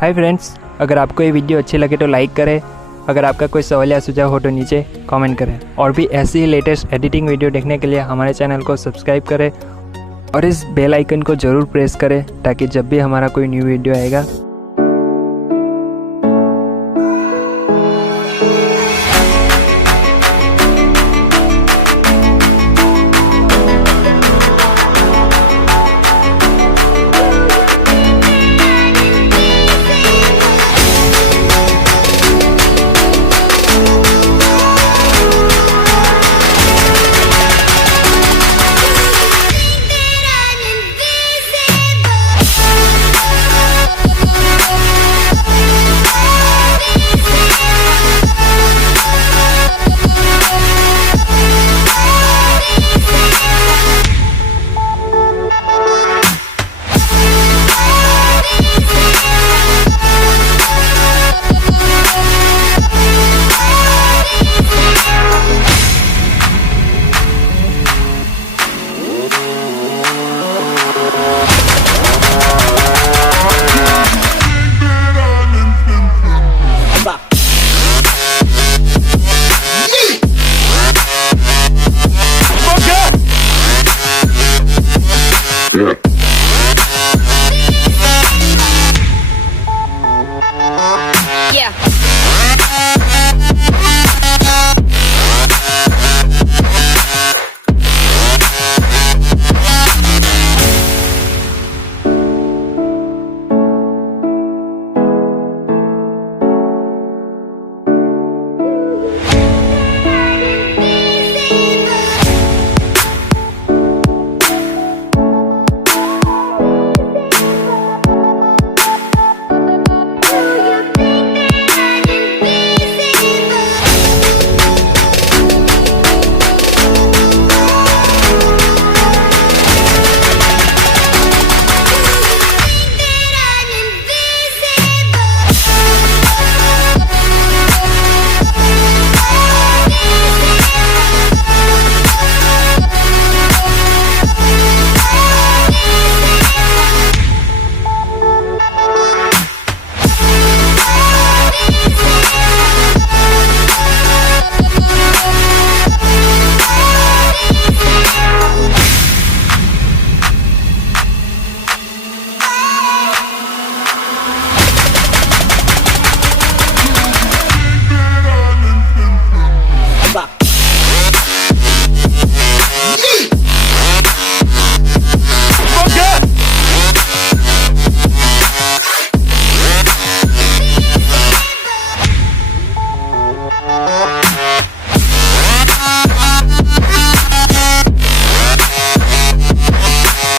Hi friends, अगर आपको ये वीडियो अच्छी लगे तो लाइक करें। अगर आपका कोई सवाल या सुझाव हो तो नीचे कमेंट करें। और भी ऐसी ही लेटेस्ट एडिटिंग वीडियो देखने के लिए हमारे चैनल को सब्सक्राइब करें और इस बेल आइकन को ज़रूर प्रेस करें ताकि जब भी हमारा कोई न्यू वीडियो आएगा